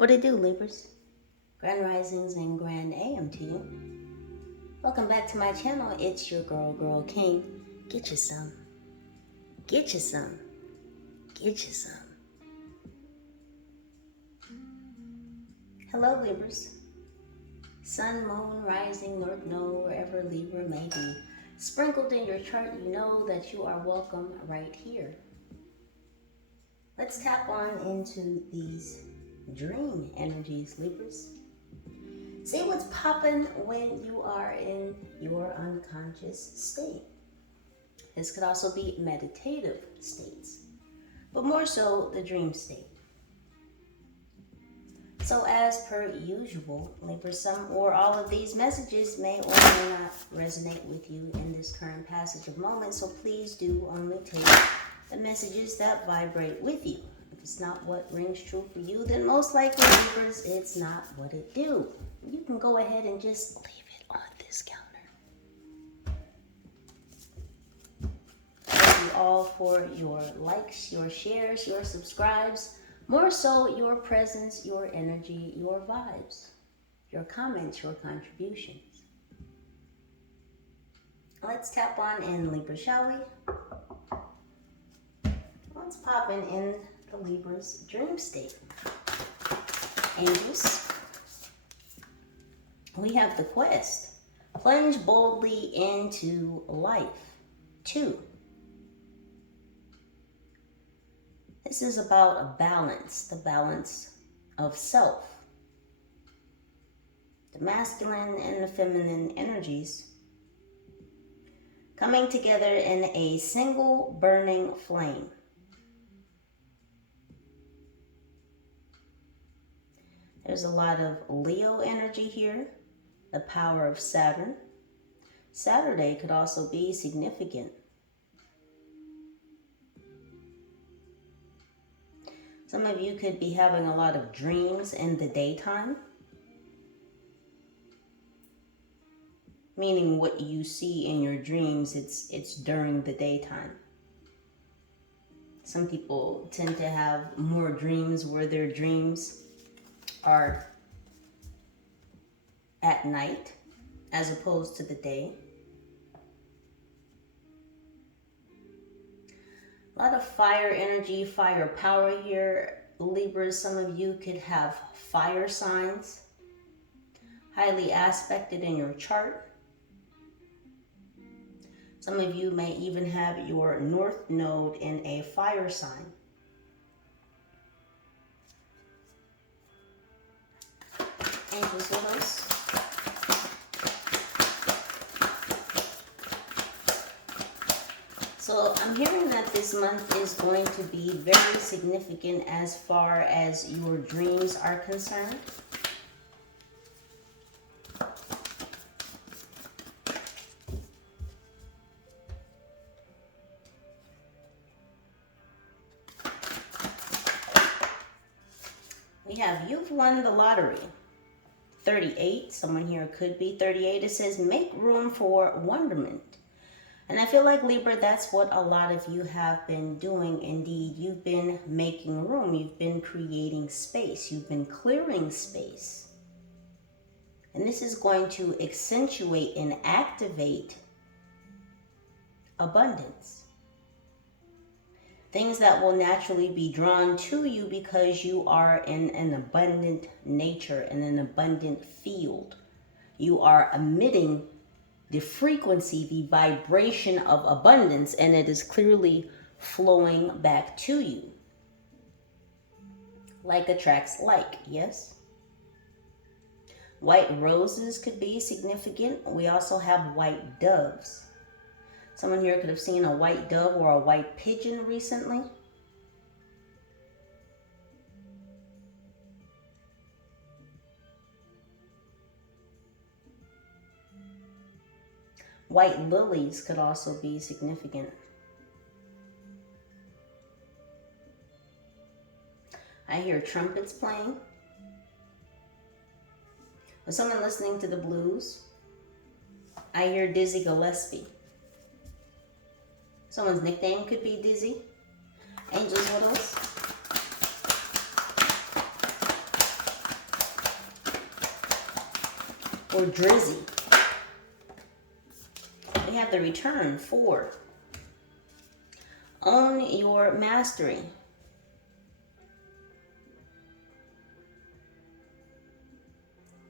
What it do, Libras? Grand Risings and Grand AM to you. Welcome back to my channel. It's your girl King. Get you some. Get you some. Get you some. Hello, Libras. Sun, moon, rising, north node, wherever Libra may be. Sprinkled in your chart, you know that you are welcome right here. Let's tap on into these dream energies, Libras. See what's popping when you are in your unconscious state. This could also be meditative states, but more so the dream state. So as per usual, Libra, some or all of these messages may or may not resonate with you in this current passage of moments, so please do only take the messages that vibrate with you. If it's not what rings true for you, then most likely, Libras, it's not what it do. You can go ahead and just leave it on this counter. Thank you all for your likes, your shares, your subscribes, more so your presence, your energy, your vibes, your comments, your contributions. Let's tap on in, Libra, shall we? What's popping in the Libra's dream state? Angels. We have the quest. Plunge boldly into life. 2. This is about a balance, the balance of self. The masculine and the feminine energies coming together in a single burning flame. There's a lot of Leo energy here, the power of Saturn. Saturday could also be significant. Some of you could be having a lot of dreams in the daytime, meaning what you see in your dreams, it's during the daytime. Some people tend to have more dreams where their dreams are at night as opposed to the day. A lot of fire energy, fire power here, Libras. Some of you could have fire signs highly aspected in your chart. Some of you may even have your north node in a fire sign. Angels with us. So I'm hearing that this month is going to be very significant as far as your dreams are concerned. We have you've won the lottery. 38, someone here could be 38. It says make room for wonderment. And I feel like, Libra, that's what a lot of you have been doing. Indeed, you've been making room. You've been creating space. You've been clearing space. And this is going to accentuate and activate abundance. Things that will naturally be drawn to you because you are in an abundant nature, in an abundant field. You are emitting the frequency, the vibration of abundance, and it is clearly flowing back to you. Like attracts like, yes? White roses could be significant. We also have white doves. Someone here could have seen a white dove or a white pigeon recently. White lilies could also be significant. I hear trumpets playing. Was someone listening to the blues? I hear Dizzy Gillespie. Someone's nickname could be Dizzy. Angels with us. or drizzy. We have the return, 4. Own your mastery.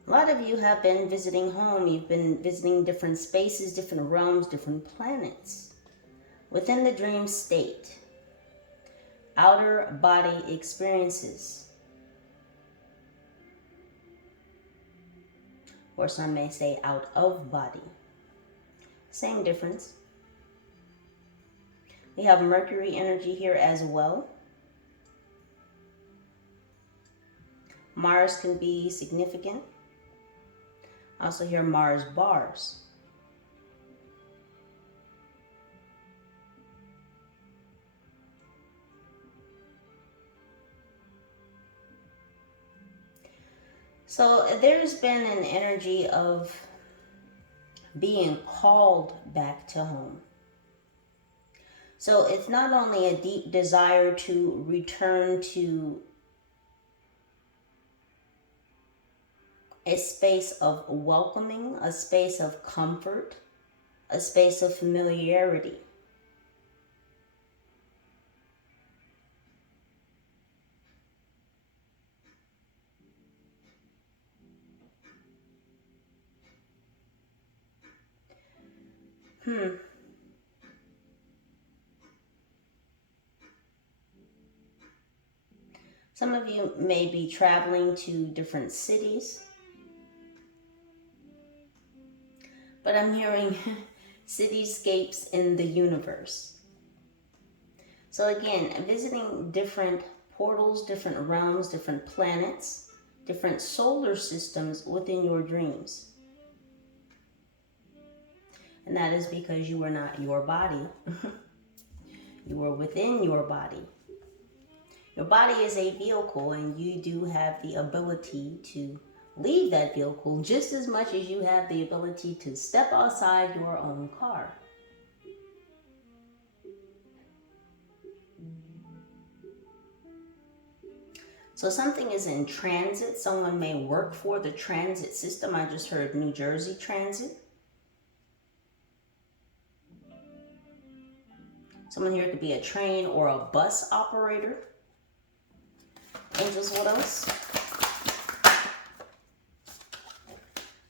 A lot of you have been visiting home. You've been visiting different spaces, different realms, different planets. Within the dream state, outer body experiences. Or some may say out of body. Same difference. We have Mercury energy here as well. Mars can be significant. Also here Mars bars. So there's been an energy of being called back to home. So it's not only a deep desire to return to a space of welcoming, a space of comfort, a space of familiarity. Some of you may be traveling to different cities. But I'm hearing cityscapes in the universe. So again, visiting different portals, different realms, different planets, different solar systems within your dreams. And that is because you are not your body. You are within your body. Your body is a vehicle, and you do have the ability to leave that vehicle just as much as you have the ability to step outside your own car. So something is in transit. Someone may work for the transit system. I just heard New Jersey Transit. Someone here could be a train or a bus operator. Angels, what else?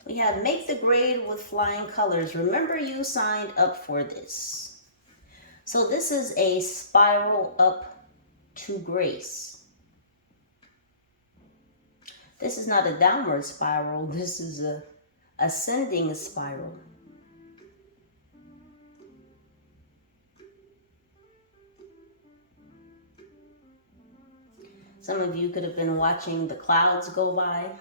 We have make the grade with flying colors. Remember, you signed up for this. So this is a spiral up to grace. This is not a downward spiral. This is a ascending spiral. Some of you could have been watching the clouds go by.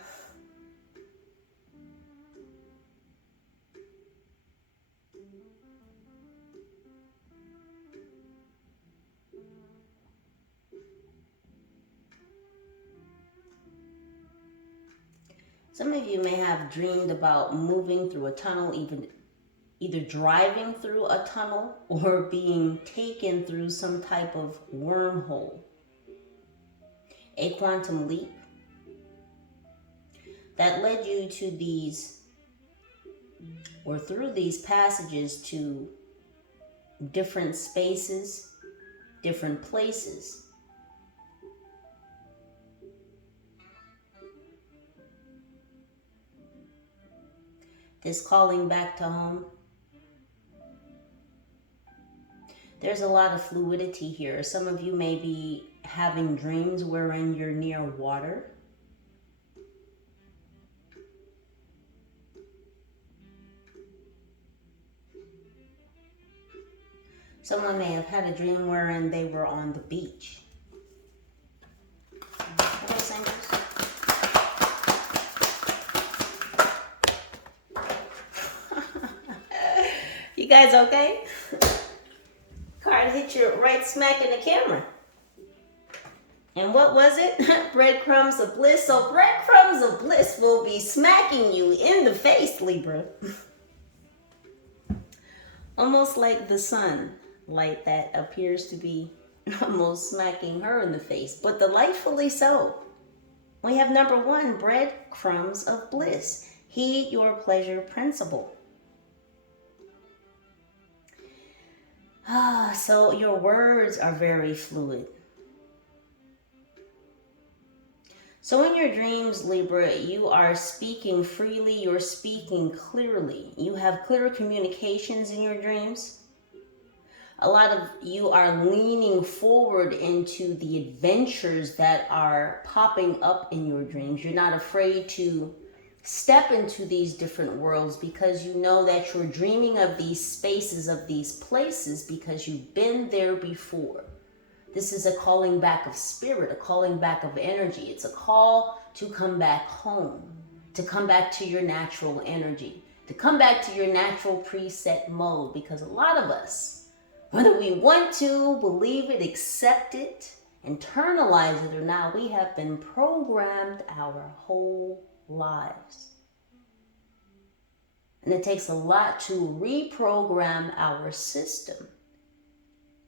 Some of you may have dreamed about moving through a tunnel, either driving through a tunnel or being taken through some type of wormhole. A quantum leap that led you to these, or through these passages to different spaces, different places. This calling back to home. There's a lot of fluidity here. Some of you may be having dreams wherein you're near water. Someone may have had a dream wherein they were on the beach. What else, angels? You guys okay? Card hit you right smack in the camera. And what was it? Breadcrumbs of bliss. So breadcrumbs of bliss will be smacking you in the face, Libra. Almost like the sun light that appears to be almost smacking her in the face, but delightfully so. We have number 1, breadcrumbs of bliss. Heed your pleasure principle. So your words are very fluid. So in your dreams, Libra, you are speaking freely, you're speaking clearly. You have clear communications in your dreams. A lot of you are leaning forward into the adventures that are popping up in your dreams. You're not afraid to step into these different worlds because you know that you're dreaming of these spaces, of these places, because you've been there before. This is a calling back of spirit, a calling back of energy. It's a call to come back home, to come back to your natural energy, to come back to your natural preset mode, because a lot of us, whether we want to believe it, accept it, internalize it or not, we have been programmed our whole lives. And it takes a lot to reprogram our system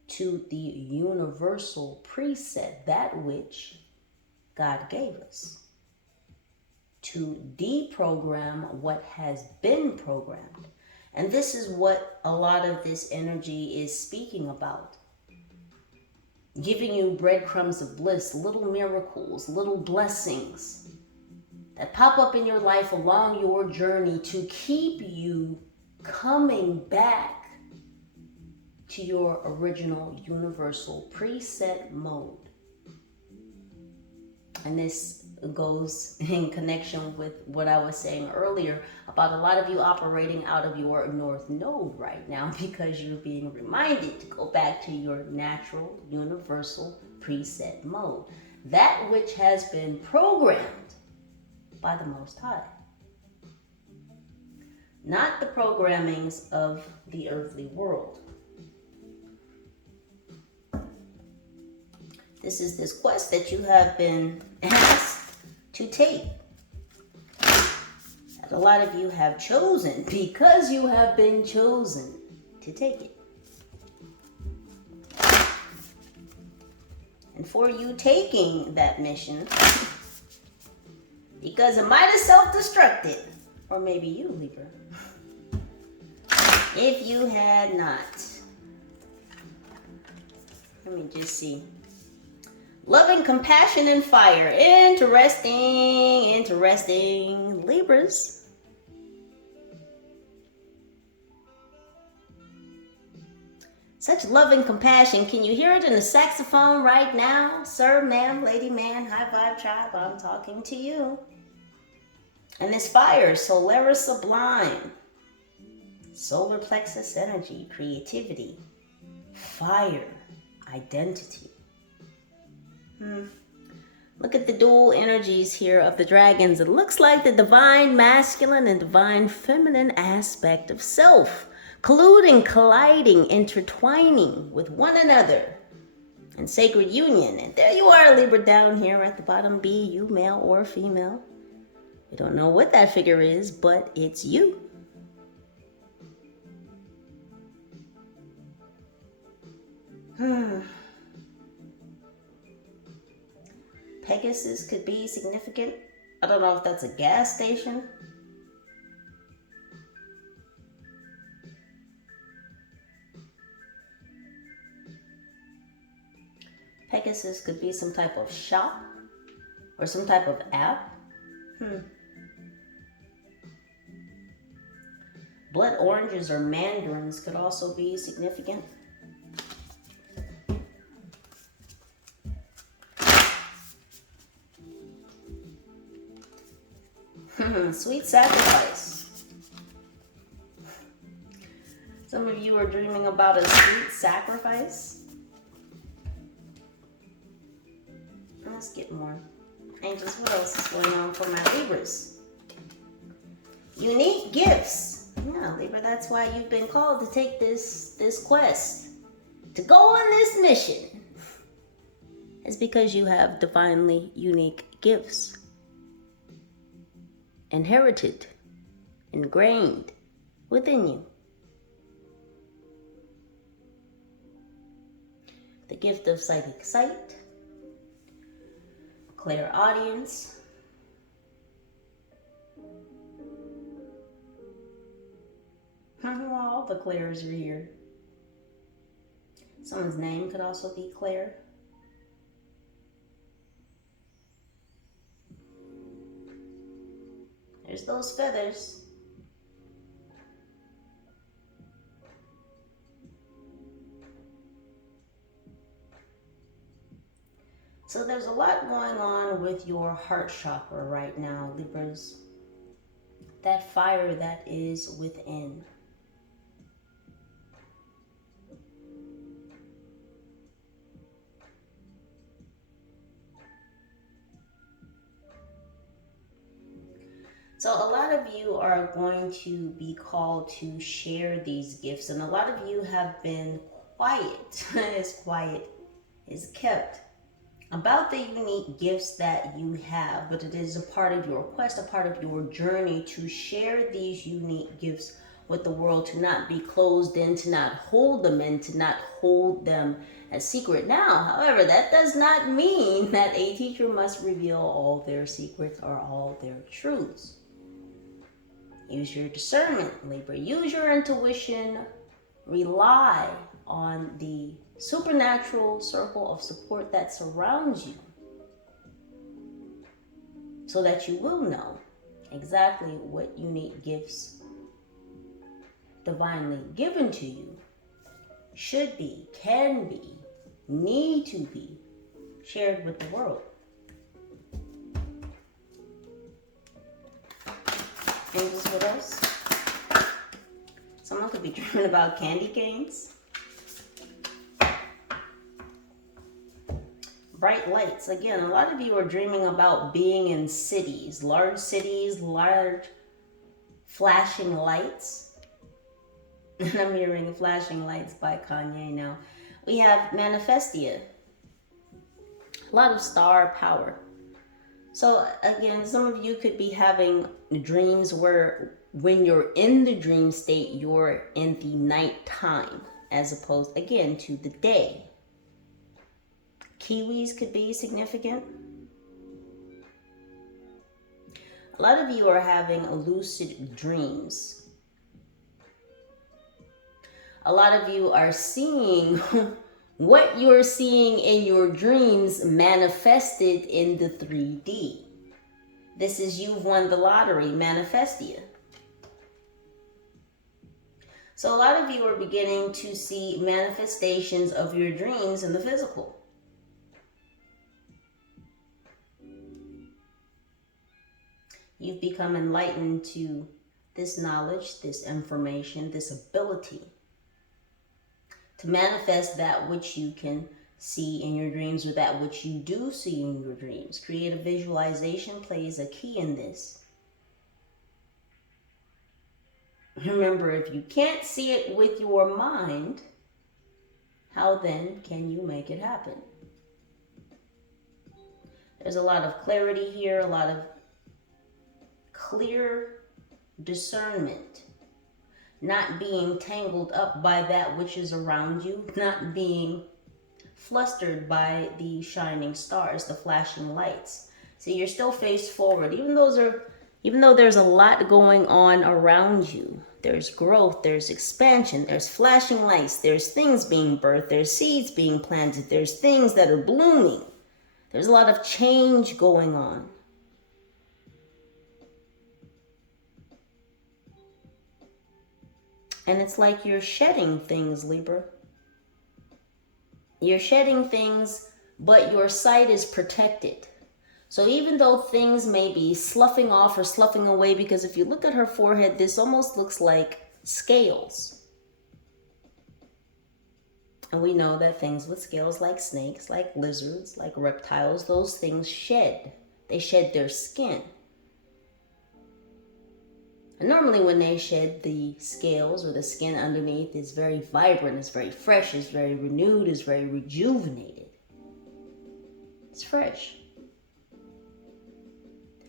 to the universal preset, that which God gave us, to deprogram what has been programmed. And this is what a lot of this energy is speaking about. Giving you breadcrumbs of bliss, little miracles, little blessings that pop up in your life along your journey to keep you coming back to your original universal preset mode. And this goes in connection with what I was saying earlier about a lot of you operating out of your North Node right now, because you're being reminded to go back to your natural universal preset mode. That which has been programmed by the Most High. Not the programmings of the earthly world. This is this quest that you have been asked to take, that a lot of you have chosen because you have been chosen to take it. And for you taking that mission, because it might have self-destructed, or maybe you, Libra, if you had not. Let me just see. Loving, compassion, and fire. Interesting. Libras. Such loving compassion. Can you hear it in the saxophone right now? Sir, ma'am, lady, man, high vibe tribe, I'm talking to you. And this fire, Solaris Sublime. Solar plexus energy, creativity, fire, identity. Look at the dual energies here of the dragons. It looks like the divine masculine and divine feminine aspect of self, colluding, colliding, intertwining with one another in sacred union. And there you are, Libra, down here at the bottom. Be you male or female. We don't know what that figure is, but it's you. Pegasus could be significant. I don't know if that's a gas station. Pegasus could be some type of shop or some type of app. Blood oranges or mandarins could also be significant. Sweet sacrifice. Some of you are dreaming about a sweet sacrifice. Let's get more. Angels, what else is going on for my Libras? Unique gifts. Yeah, Libra, that's why you've been called to take this quest. To go on this mission. It's because you have divinely unique gifts. Inherited, ingrained within you. The gift of psychic sight, clairaudience, All the Claires are here. Someone's name could also be Claire. There's those feathers. So there's a lot going on with your heart chakra right now, Libras. That fire that is within. So a lot of you are going to be called to share these gifts, and a lot of you have been quiet, as quiet is kept, about the unique gifts that you have, but it is a part of your quest, a part of your journey to share these unique gifts with the world, to not be closed in, to not hold them in, to not hold them as secret. Now, however, that does not mean that a teacher must reveal all their secrets or all their truths. Use your discernment, Libra. Use your intuition. Rely on the supernatural circle of support that surrounds you, so that you will know exactly what unique gifts divinely given to you should be, can be, need to be shared with the world. Angels, what else? Someone could be dreaming about candy canes. Bright lights. Again, a lot of you are dreaming about being in cities, large flashing lights. And I'm hearing Flashing Lights by Kanye now. We have Manifestia. A lot of star power. So again, some of you could be having dreams where when you're in the dream state, you're in the nighttime as opposed, again, to the day. Kiwis could be significant. A lot of you are having lucid dreams. A lot of you are seeing what you're seeing in your dreams manifested in the 3D. This is you've won the lottery, Manifestia. So a lot of you are beginning to see manifestations of your dreams in the physical. You've become enlightened to this knowledge, this information, this ability to manifest that which you can see in your dreams, or that which you do see in your dreams. Creative visualization plays a key in this. Remember, if you can't see it with your mind, how then can you make it happen? There's a lot of clarity here, a lot of clear discernment. Not being tangled up by that which is around you, not being flustered by the shining stars, the flashing lights. So you're still face forward, even though there's a lot going on around you. There's growth, there's expansion, there's flashing lights, there's things being birthed, there's seeds being planted, there's things that are blooming. There's a lot of change going on. And it's like you're shedding things, Libra. You're shedding things, but your sight is protected. So even though things may be sloughing off or sloughing away, because if you look at her forehead, this almost looks like scales. And we know that things with scales, like snakes, like lizards, like reptiles, those things shed. They shed their skin. And normally when they shed, the scales or the skin underneath is very vibrant, it's very fresh, it's very renewed, it's very rejuvenated. It's fresh.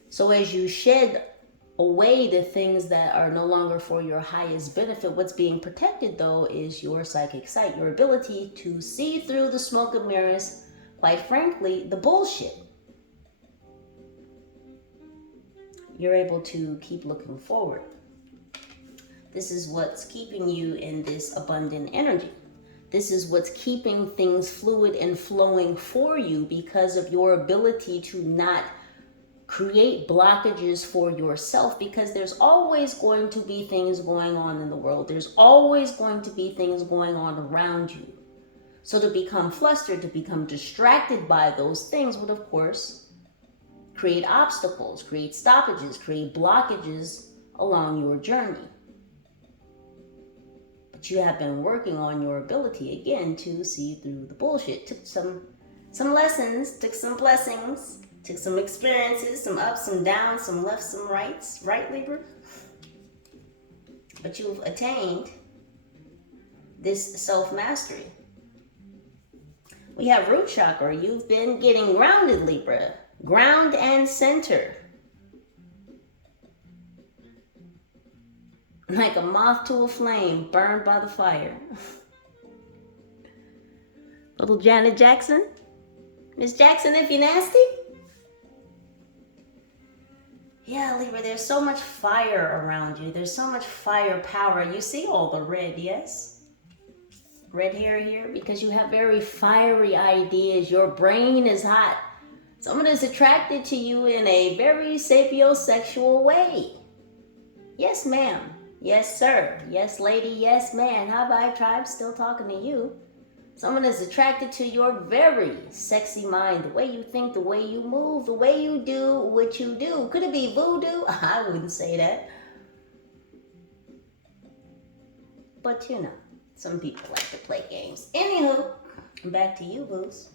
So as you shed away the things that are no longer for your highest benefit, what's being protected though is your psychic sight, your ability to see through the smoke and mirrors, quite frankly, the bullshit. You're able to keep looking forward. This is what's keeping you in this abundant energy. This is what's keeping things fluid and flowing for you because of your ability to not create blockages for yourself, because there's always going to be things going on in the world. There's always going to be things going on around you. So to become flustered, to become distracted by those things would, of course, create obstacles, create stoppages, create blockages along your journey. But you have been working on your ability, again, to see through the bullshit. Took some lessons, took some blessings, took some experiences, some ups, some downs, some lefts, some rights. Right, Libra? But you've attained this self-mastery. We have root chakra. You've been getting grounded, Libra. Ground and center. Like a moth to a flame, burned by the fire. Little Janet Jackson. Miss Jackson, if you're nasty. Yeah, Libra, there's so much fire around you. There's so much firepower. You see all the red, yes? Red hair here, because you have very fiery ideas. Your brain is hot. Someone is attracted to you in a very sapiosexual way. Yes, ma'am. Yes, sir. Yes, lady. Yes, man. Hi, bye, tribe. Still talking to you. Someone is attracted to your very sexy mind. The way you think, the way you move, the way you do what you do. Could it be voodoo? I wouldn't say that. But you know, some people like to play games. Anywho, back to you, boos.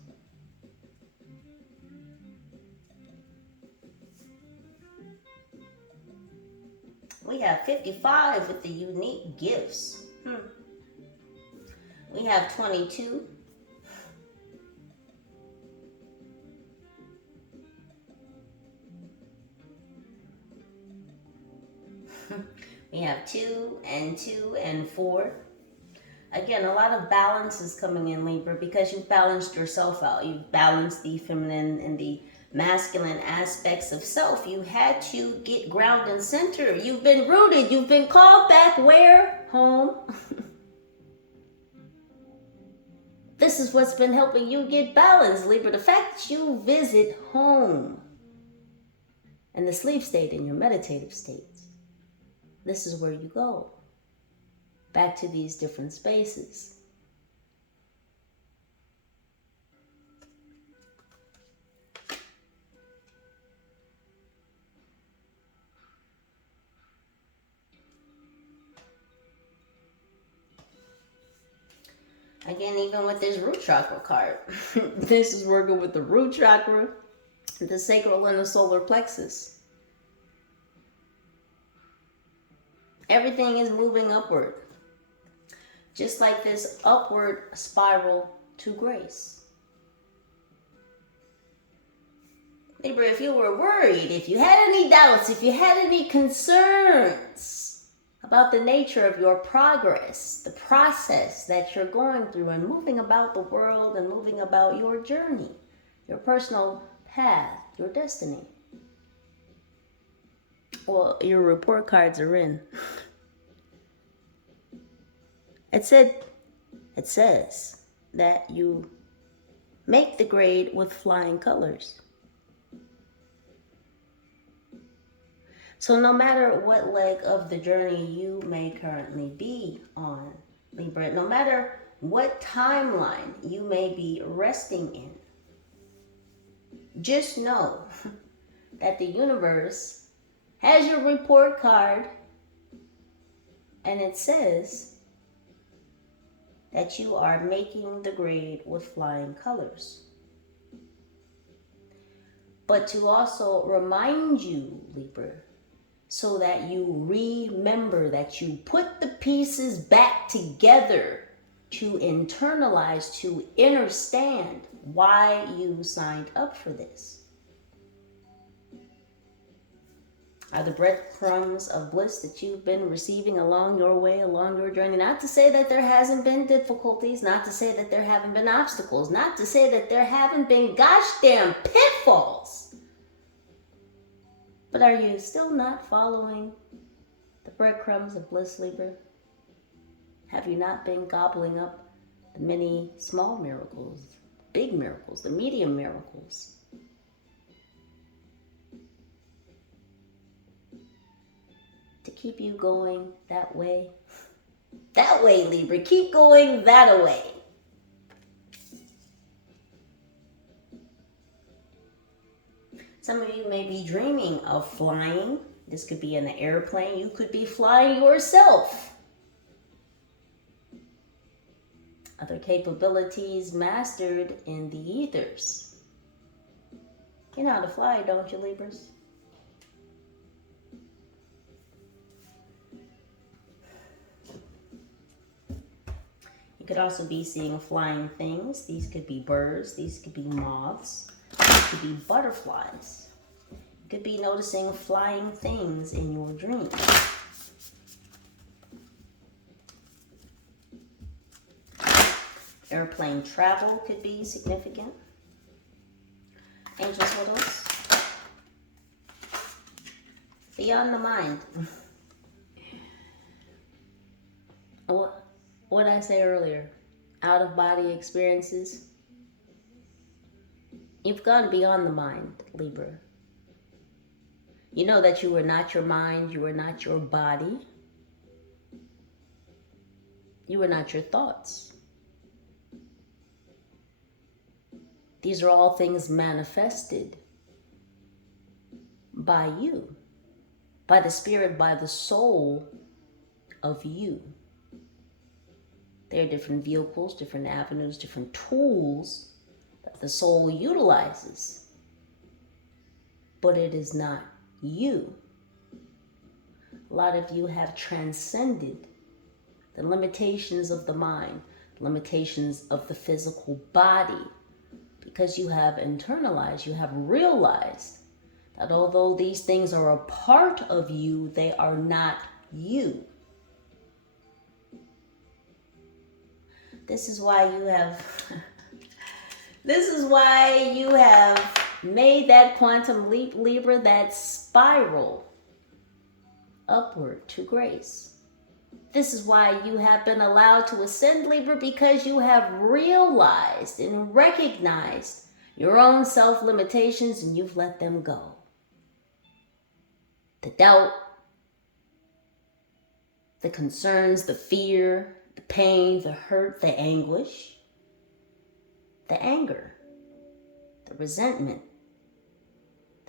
We have 55 with the unique gifts. We have 22. We have 2 and 2 and 4. Again, a lot of balance is coming in, Libra, because you've balanced yourself out. You've balanced the feminine and the masculine aspects of self. You had to get grounded and centered. You've been rooted. You've been called back where? Home. This is what's been helping you get balanced, Libra. The fact that you visit home in the sleep state, in your meditative states. This is where you go. Back to these different spaces. Again, even with this root chakra card, this is working with the root chakra, the sacral and the solar plexus. Everything is moving upward. Just like this upward spiral to grace. Libra, if you were worried, if you had any doubts, if you had any concerns about the nature of your progress, the process that you're going through and moving about the world and moving about your journey, your personal path, your destiny. Well, your report cards are in. It says that you make the grade with flying colors. So no matter what leg of the journey you may currently be on, Libra, no matter what timeline you may be resting in, just know that the universe has your report card and it says that you are making the grade with flying colors. But to also remind you, Libra, so that you remember, that you put the pieces back together to internalize, to understand why you signed up for this. Are the breadcrumbs of bliss that you've been receiving along your way, along your journey? Not to say that there hasn't been difficulties, not to say that there haven't been obstacles, not to say that there haven't been gosh damn pitfalls. But are you still not following the breadcrumbs of bliss, Libra? Have you not been gobbling up the many small miracles, big miracles, the medium miracles? To keep you going that way? That way, Libra. Keep going that way. Some of you may be dreaming of flying. This could be in an airplane. You could be flying yourself. Other capabilities mastered in the ethers. You know how to fly, don't you, Libras? You could also be seeing flying things. These could be birds. These could be moths. These could be butterflies. You could be noticing flying things in your dreams. Airplane travel could be significant. Angels, what else? Beyond the mind. What did I say earlier? Out-of-body experiences. You've gone beyond the mind, Libra. You know that you are not your mind, you are not your body. You are not your thoughts. These are all things manifested by you, by the spirit, by the soul of you. There are different vehicles, different avenues, different tools that the soul utilizes, but it is not you. A lot of you have transcended the limitations of the mind, limitations of the physical body, because you have internalized, you have realized that although these things are a part of you, they are not you. This is why you have made that quantum leap, Libra, that spiral upward to grace. This is why you have been allowed to ascend, Libra, because you have realized and recognized your own self-limitations and you've let them go. The doubt, the concerns, the fear, the pain, the hurt, the anguish, the anger, the resentment,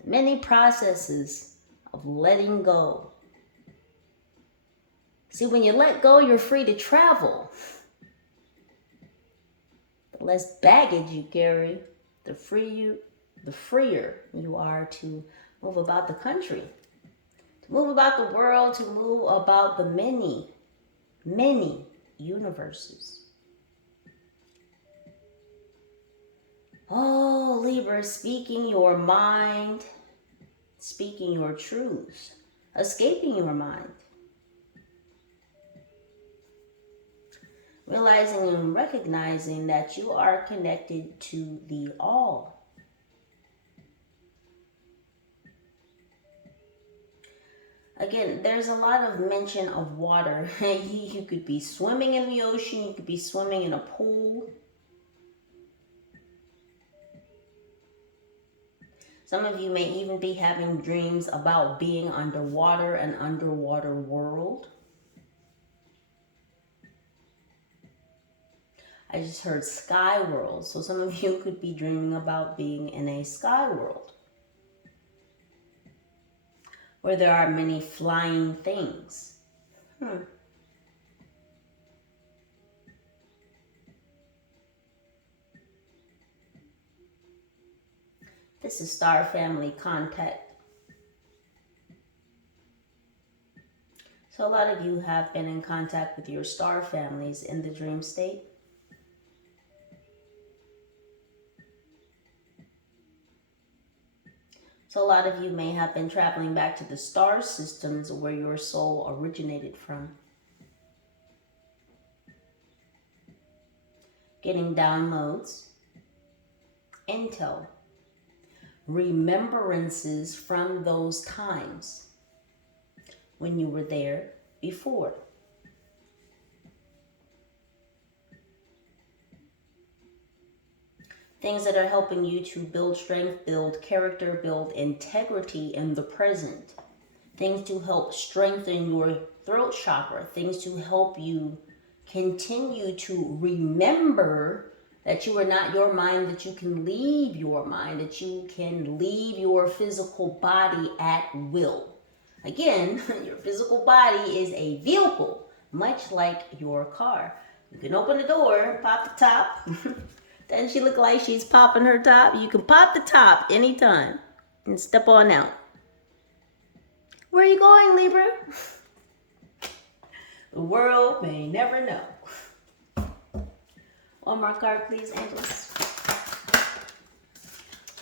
the many processes of letting go. See, when you let go, you're free to travel. The less baggage you carry, the freer you are to move about the country, to move about the world, to move about the many, many universes. Oh, Libra, speaking your mind, speaking your truths, escaping your mind. Realizing and recognizing that you are connected to the all. Again, there's a lot of mention of water. You could be swimming in the ocean. You could be swimming in a pool. Some of you may even be having dreams about being underwater, an underwater world. I just heard sky world. So some of you could be dreaming about being in a sky world where there are many flying things. This is star family contact. So a lot of you have been in contact with your star families in the dream state. So a lot of you may have been traveling back to the star systems where your soul originated from. Getting downloads, intel, remembrances from those times when you were there, before. Things that are helping you to build strength, build character, build integrity in the present. Things to help strengthen your throat chakra. Things to help you continue to remember that you are not your mind, that you can leave your mind, that you can leave your physical body at will. Again, your physical body is a vehicle, much like your car. You can open the door, pop the top. Doesn't she look like she's popping her top? You can pop the top anytime and step on out. Where are you going, Libra? The world may never know. One more card, please, Angeles.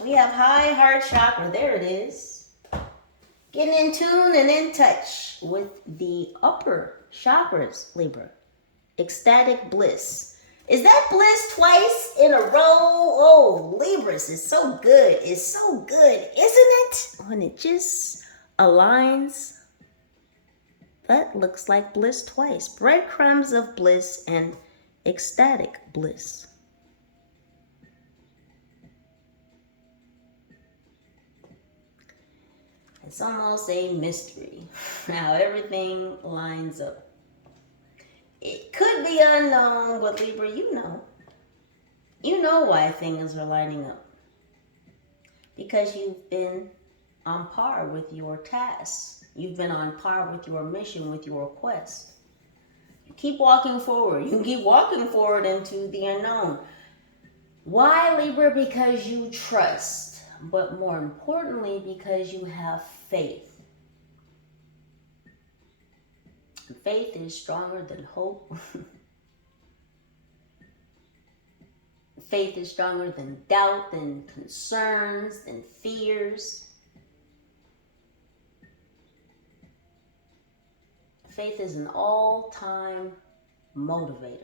We have high heart chakra. There it is. Getting in tune and in touch with the upper chakras, Libra. Ecstatic bliss. Is that bliss twice in a row? Oh, Libras is so good. It's so good, isn't it? When it just aligns. That looks like bliss twice. Breadcrumbs of bliss and ecstatic bliss. It's almost a mystery how everything lines up. It could be unknown, but Libra, you know. You know why things are lining up. Because you've been on par with your tasks. You've been on par with your mission, with your quest. You keep walking forward. You keep walking forward into the unknown. Why, Libra? Because you trust. But more importantly, because you have faith. Faith is stronger than hope. Faith is stronger than doubt, than concerns, than fears. Faith is an all-time motivator.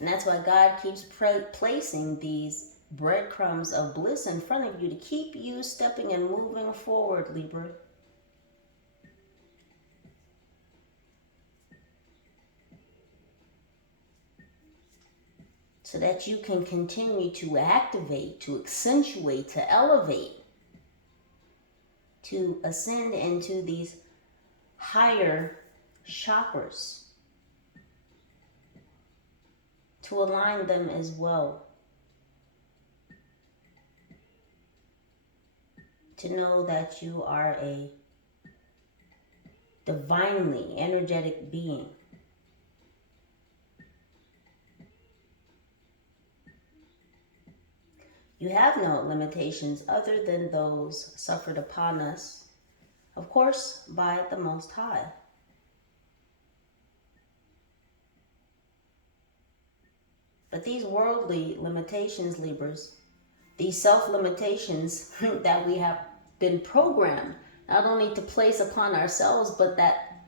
And that's why God keeps placing these breadcrumbs of bliss in front of you to keep you stepping and moving forward, Libra. So that you can continue to activate, to accentuate, to elevate, to ascend into these higher chakras, to align them as well. To know that you are a divinely energetic being. You have no limitations other than those suffered upon us, of course, by the Most High. But these worldly limitations, Libras, these self-limitations that we have been programmed not only to place upon ourselves, but that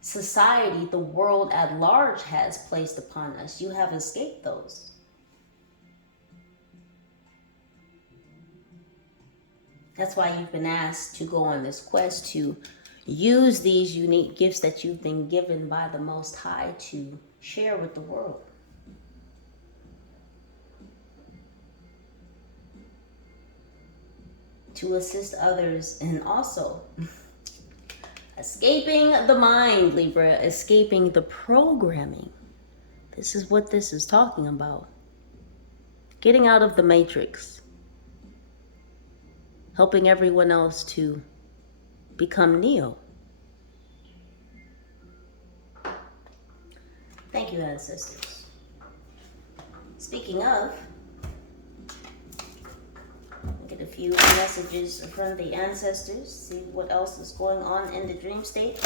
society, the world at large, has placed upon us. You have escaped those. That's why you've been asked to go on this quest to use these unique gifts that you've been given by the Most High to share with the world. To assist others and also escaping the mind, Libra, escaping the programming. This is what this is talking about. Getting out of the matrix. Helping everyone else to become Neo. Thank you, ancestors. Speaking of, get a few messages from the ancestors, see what else is going on in the dream state.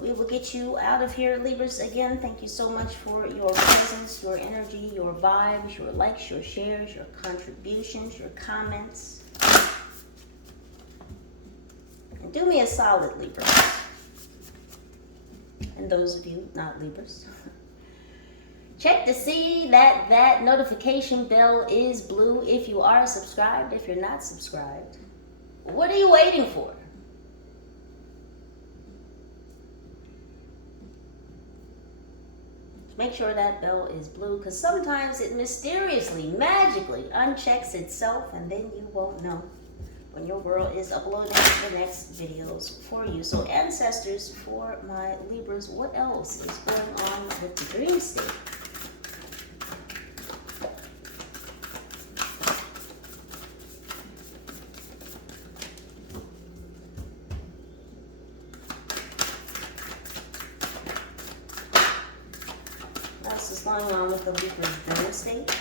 We will get you out of here, Libras. Again, thank you so much for your presence, your energy, your vibes, your likes, your shares, your contributions, your comments. And do me a solid, Libra. And those of you not Libras, Check to see that that notification bell is blue if you are subscribed. If you're not subscribed, what are you waiting for? Make sure that bell is blue, because sometimes it mysteriously, magically unchecks itself, and then you won't know when your girl is uploading the next videos for you. So ancestors, for my Libras, what else is going on with the dream state? What else is going on with the Libra's dream state?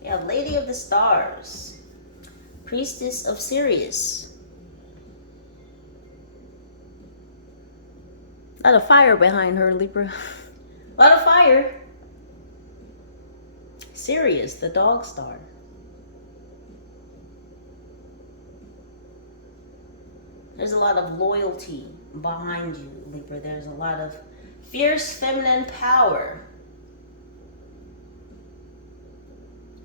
We have Lady of the Stars, Priestess of Sirius. A lot of fire behind her, Libra. A lot of fire. Sirius, the dog star. There's a lot of loyalty behind you, Libra. There's a lot of fierce feminine power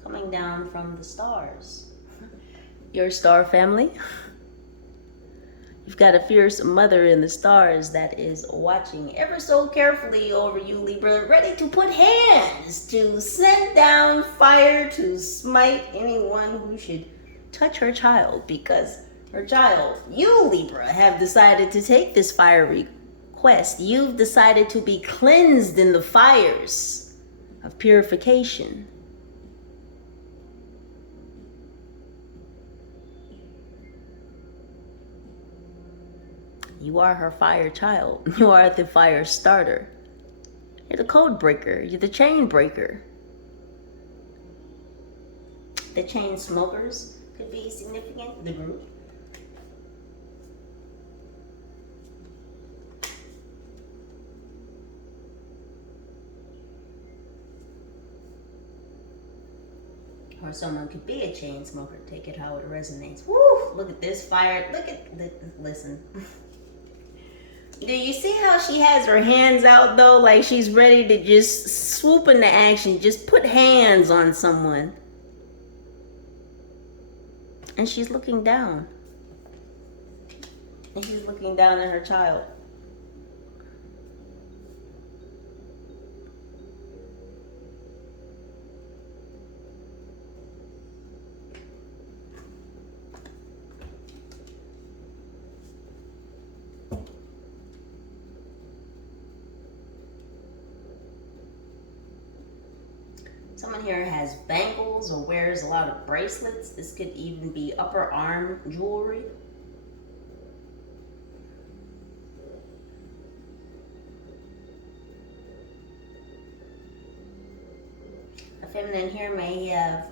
coming down from the stars. Your star family. You've got a fierce mother in the stars that is watching ever so carefully over you, Libra, ready to put hands to send down fire to smite anyone who should touch her child, because her child, you, Libra, have decided to take this fiery quest. You've decided to be cleansed in the fires of purification. You are her fire child. You are the fire starter. You're the code breaker. You're the chain breaker. The chain smokers could be significant, the group. Or someone could be a chain smoker. Take it how it resonates. Woo! Look at this fire. Listen. Do you see how she has her hands out though? Like she's ready to just swoop into action. Just put hands on someone. And she's looking down. And she's looking down at her child. Someone here has bangles or wears a lot of bracelets. This could even be upper arm jewelry. A feminine here may have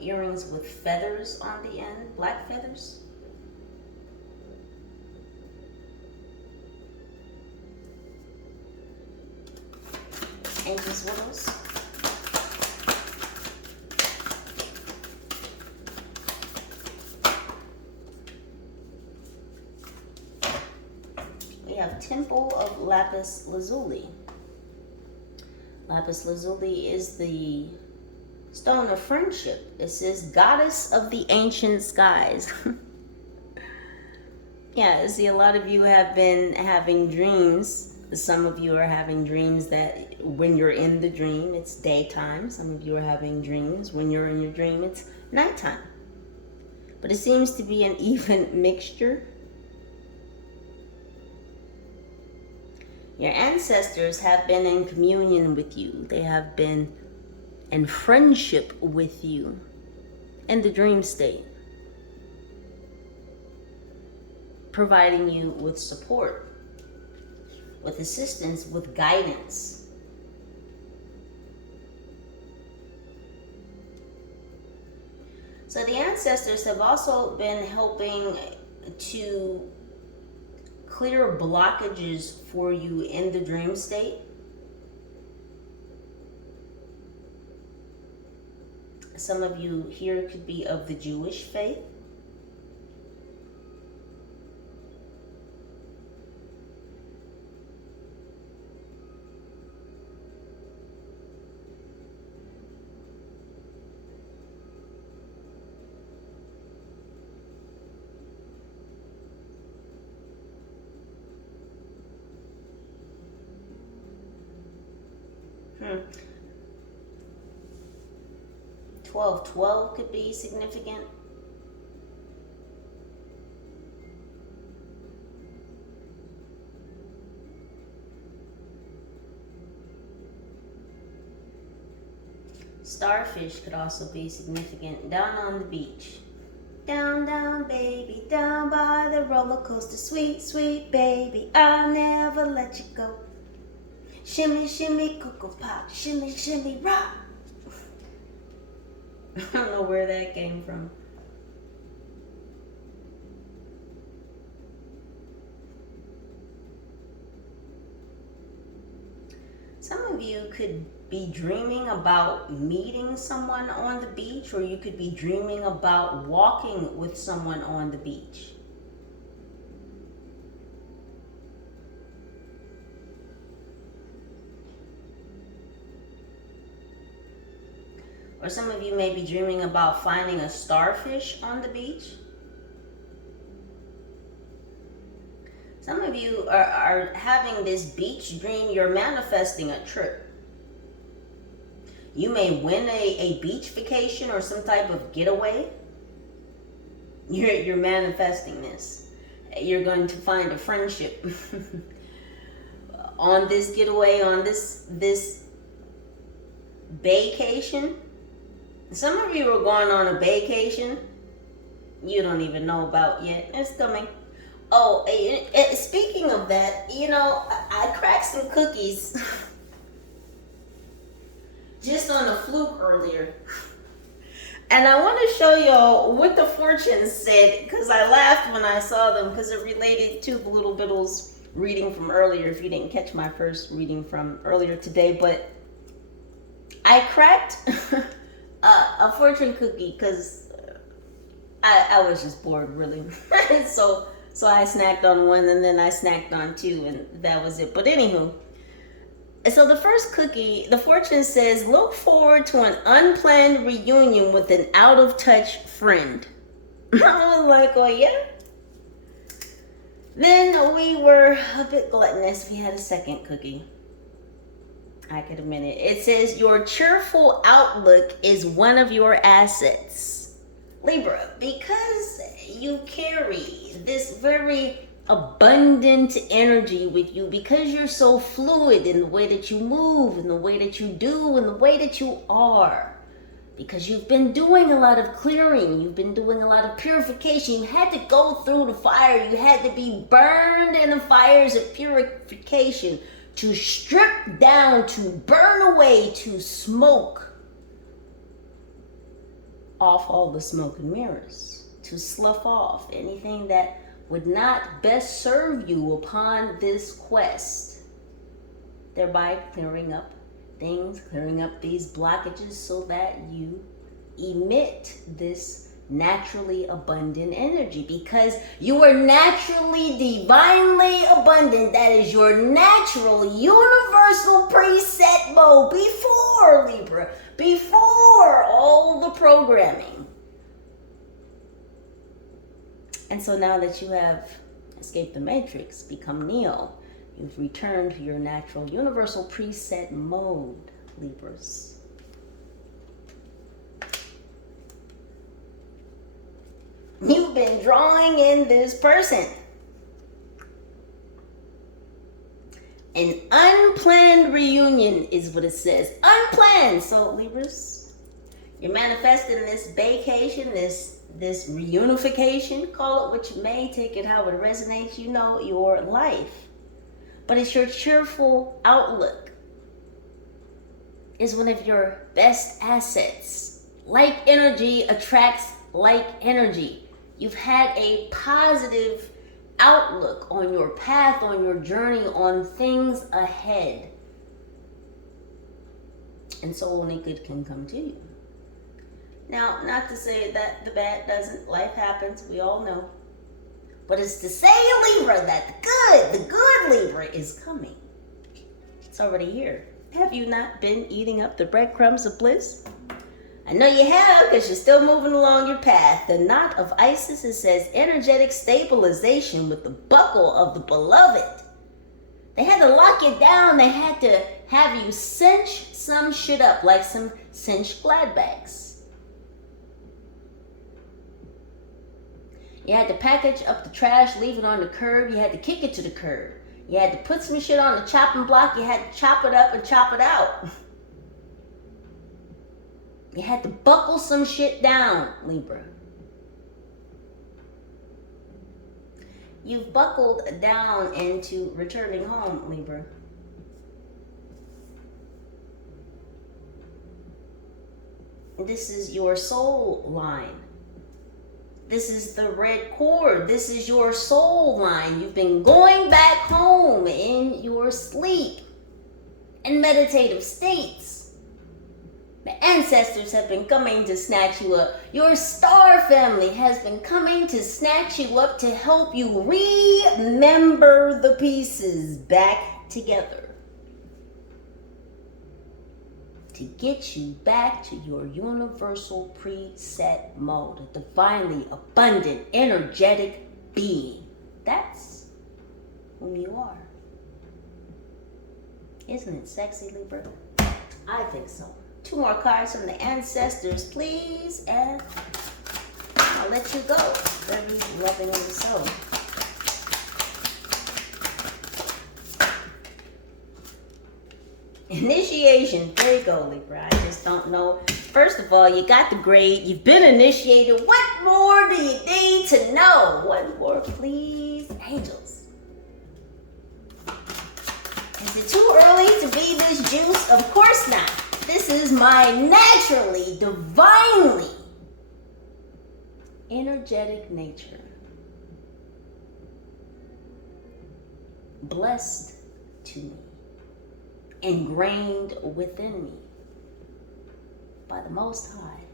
earrings with feathers on the end, black feathers. Angels widows. We have Temple of Lapis Lazuli. Lapis Lazuli is the stone of friendship. It says goddess of the ancient skies. Yeah, see, a lot of you have been having dreams. Some of you are having dreams that when you're in the dream, it's daytime. Some of you are having dreams when you're in your dream, it's nighttime. But it seems to be an even mixture. Your ancestors have been in communion with you. They have been in friendship with you in the dream state, providing you with support, with assistance, with guidance. So the ancestors have also been helping to clear blockages for you in the dream state. Some of you here could be of the Jewish faith. 12 could be significant. Starfish could also be significant. Down on the beach. Down, down, baby, down by the roller coaster. Sweet, sweet baby, I'll never let you go. Shimmy, shimmy, cocoa pop. Shimmy, shimmy, rock. I don't know where that came from. Some of you could be dreaming about meeting someone on the beach, or you could be dreaming about walking with someone on the beach. Or some of you may be dreaming about finding a starfish on the beach. Some of you are having this beach dream. You're manifesting a trip. You may win a beach vacation or some type of getaway. You're manifesting this. You're going to find a friendship on this getaway, on this vacation. Some of you are going on a vacation you don't even know about yet. It's coming. Oh, speaking of that, you know, I cracked some cookies just on a fluke earlier. And I want to show y'all what the fortune said, because I laughed when I saw them, because it related to the Little Biddles reading from earlier, if you didn't catch my first reading from earlier today. But I cracked a fortune cookie because I was just bored, really. So I snacked on one, and then I snacked on two, and that was it. But anywho, so the first cookie, the fortune says, look forward to an unplanned reunion with an out-of-touch friend. I was like, oh yeah? Then we were a bit gluttonous. We had a second cookie. I could admit it. It says, your cheerful outlook is one of your assets. Libra, because you carry this very abundant energy with you, because you're so fluid in the way that you move, in the way that you do, in the way that you are, because you've been doing a lot of clearing, you've been doing a lot of purification, you had to go through the fire, you had to be burned in the fires of purification, to strip down, to burn away, to smoke off all the smoke and mirrors, to slough off anything that would not best serve you upon this quest, thereby clearing up things, clearing up these blockages so that you emit this naturally abundant energy, because you are naturally divinely abundant. That is your natural universal preset mode before Libra, before all the programming. And so now that you have escaped the matrix, become Neo, you've returned to your natural universal preset mode, Libras. You've been drawing in this person. An unplanned reunion is what it says. Unplanned. So Libras, you're manifesting this vacation, this reunification. Call it what you may, take it how it resonates. You know your life. But it's your cheerful outlook is one of your best assets. Like energy attracts like energy. You've had a positive outlook on your path, on your journey, on things ahead. And so only good can come to you. Now, not to say that the bad doesn't, life happens, we all know. But it's to say, Libra, that the good Libra is coming. It's already here. Have you not been eating up the breadcrumbs of bliss? I know you have, because you're still moving along your path. The knot of Isis, it says energetic stabilization with the buckle of the beloved. They had to lock you down. They had to have you cinch some shit up like some cinched glad bags. You had to package up the trash, leave it on the curb. You had to kick it to the curb. You had to put some shit on the chopping block. You had to chop it up and chop it out. You had to buckle some shit down, Libra. You've buckled down into returning home, Libra. This is your soul line. This is the red cord. This is your soul line. You've been going back home in your sleep, in meditative states. The ancestors have been coming to snatch you up. Your star family has been coming to snatch you up to help you remember the pieces back together. To get you back to your universal preset mode, a divinely abundant, energetic being. That's whom you are. Isn't it sexy, Libra? I think so. 2 more cards from the ancestors, please, and I'll let you go. Very lovingly so. Initiation. There you go, Libra. I just don't know. First of all, you got the grade. You've been initiated. What more do you need to know? One more, please. Angels. Is it too early to be this juice? Of course not. This is my naturally, divinely energetic nature. Blessed to me. Ingrained within me by the Most High.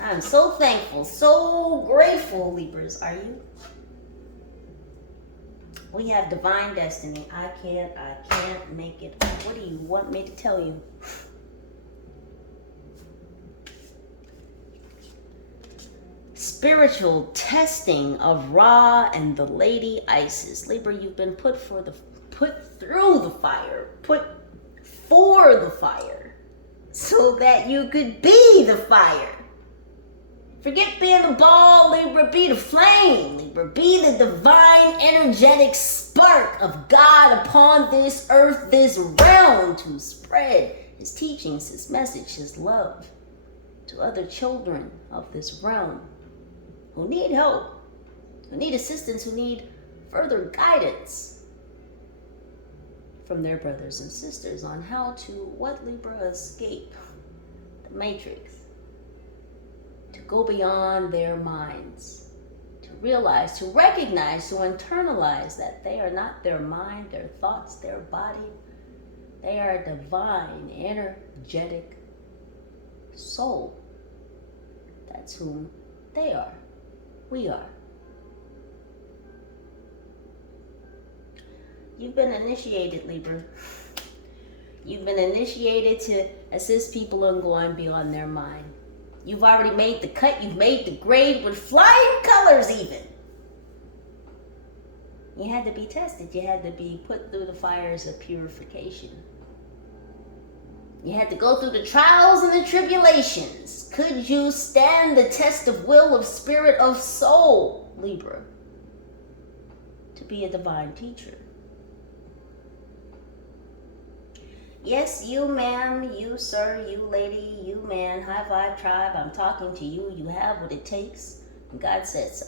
I'm so thankful, so grateful, Libras, are you? We have divine destiny. I can't make it. What do you want me to tell you? Spiritual testing of Ra and the Lady Isis. Libra, you've been put through the fire, put for the fire, so that you could be the fire. Forget being the ball, Libra, be the flame, Libra, be the divine energetic spark of God upon this earth, this realm, to spread his teachings, his message, his love to other children of this realm who need help, who need assistance, who need further guidance from their brothers and sisters on how to, what, Libra, escape the matrix, to go beyond their minds, to realize, to recognize, to internalize that they are not their mind, their thoughts, their body. They are a divine, energetic soul. That's whom they are. We are. You've been initiated, Libra. You've been initiated to assist people in going beyond their mind. You've already made the cut. You've made the grade with flying colors even. You had to be tested. You had to be put through the fires of purification. You had to go through the trials and the tribulations. Could you stand the test of will, of spirit, of soul, Libra, to be a divine teacher? Yes, you ma'am, you sir, you lady, you man, high five tribe, I'm talking to you. You have what it takes, and God said so.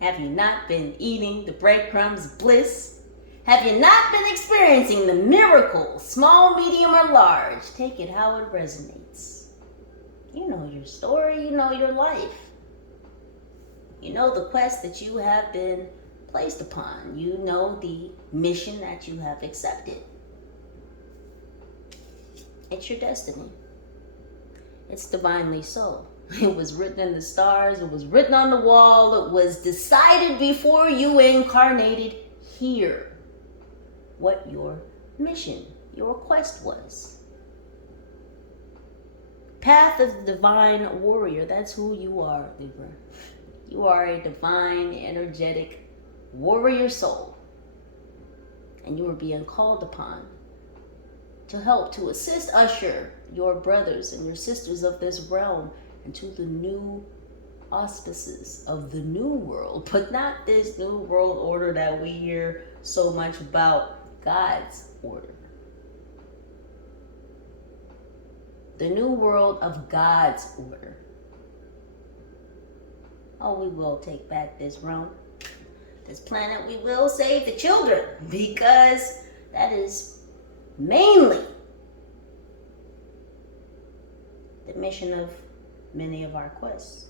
Have you not been eating the breadcrumbs of bliss? Have you not been experiencing the miracle, small, medium, or large? Take it how it resonates. You know your story, you know your life. You know the quest that you have been placed upon. You know the mission that you have accepted. It's your destiny. It's divinely so. It was written in the stars. It was written on the wall. It was decided before you incarnated here what your mission, your quest was. Path of the divine warrior. That's who you are, Libra. You are a divine, energetic warrior soul. And you are being called upon to help, to assist, usher your brothers and your sisters of this realm into the new auspices of the new world, but not this new world order that we hear so much about, God's order. The new world of God's order. Oh, we will take back this realm, this planet. We will save the children, because that is mainly the mission of many of our quests.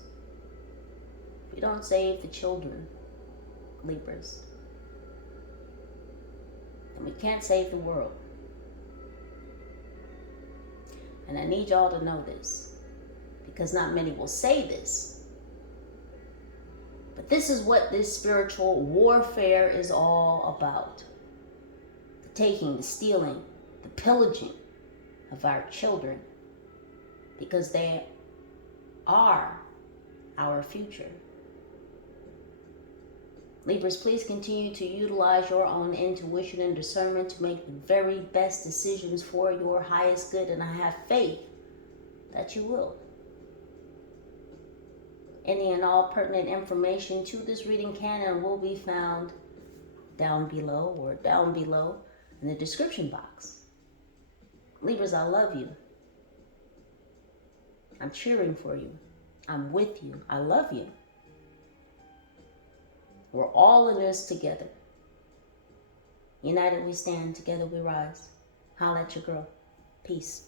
If we don't save the children, Libras, then we can't save the world. And I need y'all to know this, because not many will say this. But this is what this spiritual warfare is all about. The taking, the stealing, the pillaging of our children, because they are our future. Libras, please continue to utilize your own intuition and discernment to make the very best decisions for your highest good, and I have faith that you will. Any and all pertinent information to this reading can and will be found down below in the description box. Libras, I love you. I'm cheering for you. I'm with you. I love you. We're all in this together. United we stand, together we rise. Holla at your girl. Peace.